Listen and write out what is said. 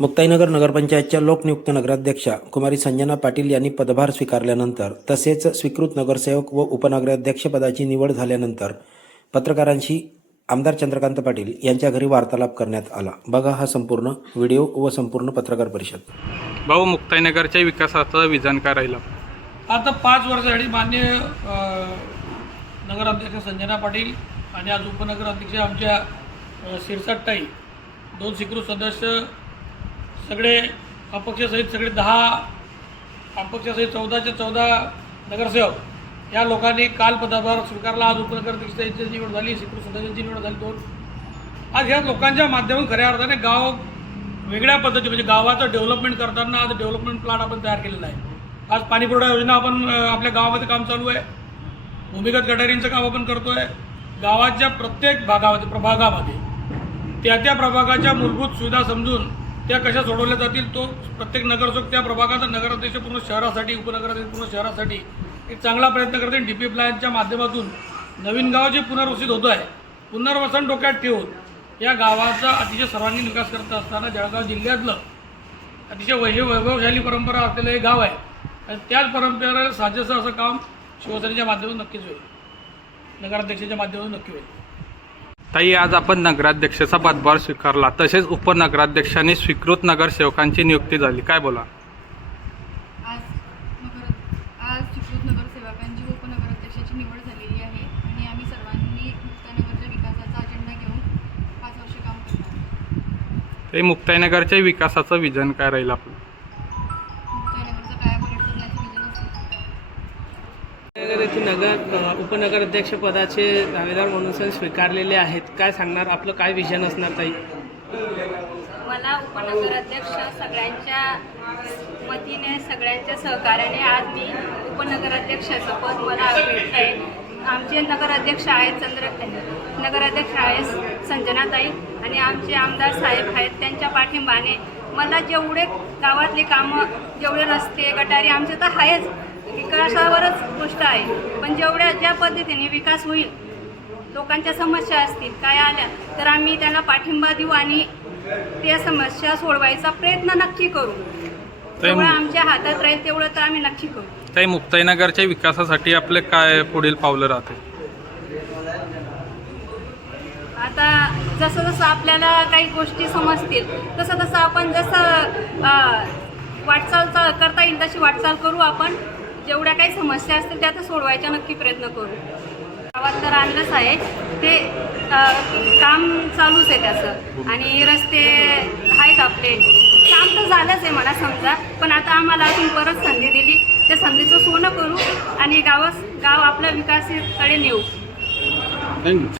मुक्ताईनगर नगरपंचायतच्या लोकनियुक्त नगराध्यक्षा कुमारी संजना पाटील यांनी पदभार स्वीकारल्यानंतर तसेच स्वीकृत नगरसेवक व उपनगराध्यक्षपदाची निवड झाल्यानंतर पत्रकारांशी आमदार चंद्रकांत पाटील यांच्या घरी वार्तालाप करण्यात आला. बघा हा संपूर्ण व्हिडिओ व संपूर्ण पत्रकार परिषद. भाऊ मुक्ताईनगरच्या विकासाचं विजन काय राहिलं? आता पाच वर्षासाठी मान्य नगराध्यक्ष संजना पाटील आणि आज उपनगराध्यक्ष आमच्या शिरसाट ताई दोन स्वीकृत सदस्य सगळे अपक्षसहित सगळे दहा अपक्षसहित चौदाचे चौदा नगरसेवक या लोकांनी काल पदाभार स्वीकारला. आज उपनगराध्यक्षाची निवड झाली स्वीकृत सदस्यांची निवड झाली दोन. आज ह्या लोकांच्या माध्यमातून खऱ्या अर्थाने गाव वेगळ्या पद्धती म्हणजे गावाचं डेव्हलपमेंट करताना आज डेव्हलपमेंट प्लॅन आपण तयार केलेला आहे. आज पाणीपुरवठा योजना आपण आपल्या गावामध्ये काम चालू आहे. भूमिगत गटारींचं काम आपण करतोय. गावाच्या प्रत्येक भागामध्ये प्रभागामध्ये त्या त्या प्रभागाच्या मूलभूत सुविधा समजून त्या कशा सोडवल्या जातील तो प्रत्येक नगरसेवक त्या प्रभागाचा नगराध्यक्ष पूर्ण शहरासाठी उपनगराध्यक्ष पूर्ण शहरासाठी एक चांगला प्रयत्न करते. डी पी प्लॅनच्या माध्यमातून नवीन गाव जे पुनर्वसित होतं आहे पुनर्वसन डोक्यात ठेवून या गावाचा अतिशय सर्वांगीण विकास करत असताना जळगाव जिल्ह्यातलं अतिशय वैभव वैभवशाली परंपरा असलेलं हे गाव आहे. आणि त्याच परंपरेला साजेसं असं काम शिवसेनेच्या माध्यमातून नक्कीच होईल. नगराध्यक्षाच्या माध्यमातून नक्की होईल. ताई आज आपण नगराध्यक्षाचा पदभार स्वीकारला. तसेच उपनगराध्यक्षांनी स्वीकृत नगरसेवकांची नियुक्ती झाली. काय बोला? आज नगर आज चिपळूण नगरसेवकांची व उपनगराध्यक्षाची निवड झालेली आहे आणि आम्ही सर्वांनी मुक्तानगरच्या विकासाचा अजेंडा घेऊन पाच वर्ष काम करणार ते मुक्ताईनगरच्या विकासाचं विजन काय राहील आपलं? नगर येथील नगर उपनगराध्यक्षपदाचे दावेदार म्हणून सण स्वीकारलेले आहेत. काय सांगणार? आपलं काय विजन असणार ताई? मला उपनगराध्यक्ष सगळ्यांच्या वतीने सगळ्यांच्या सहकार्याने आज मी उपनगराध्यक्षाचं पद मला भेटत आहे आमचे नगराध्यक्ष आहेत चंद्र नगराध्यक्ष आहेत संजनाताई आणि आमचे आमदार साहेब आहेत त्यांच्या पाठिंबाने. मला जेवढे गावातले कामं जेवढे रस्ते गटारी आमचे तर आहेच. विकासावरच गोष्ट आहे. पण जेवढ्या ज्या पद्धतीने विकास होईल लोकांच्या समस्या असतील काय आल्या तर आम्ही त्यांना पाठिंबा देऊ आणि त्या समस्या सोडवायचा प्रयत्न नक्की करू. जेवढं आमच्या हातात राहील तेवढं तर आम्ही नक्की करू. ताई मुक्ताईनगरच्या विकासासाठी आपले काय पुढील पावलं राहते आता जसं जसं आपल्याला काही गोष्टी समजतील तसं तसं आपण जसं वाटचाल करता येईल तशी वाटचाल करू आपण. जेवढ्या काही समस्या असतील त्या तर सोडवायचा नक्की प्रयत्न करू. गावात तर आणलंच आहे. ते काम चालूच आहे त्याचं. आणि रस्ते आहेत आपले. काम तर झालंच आहे मला समजा. पण आता आम्हाला अजून परत संधी दिली. त्या संधीचं सोनं करू आणि गावास गाव आपल्या विकासाकडे नेऊ.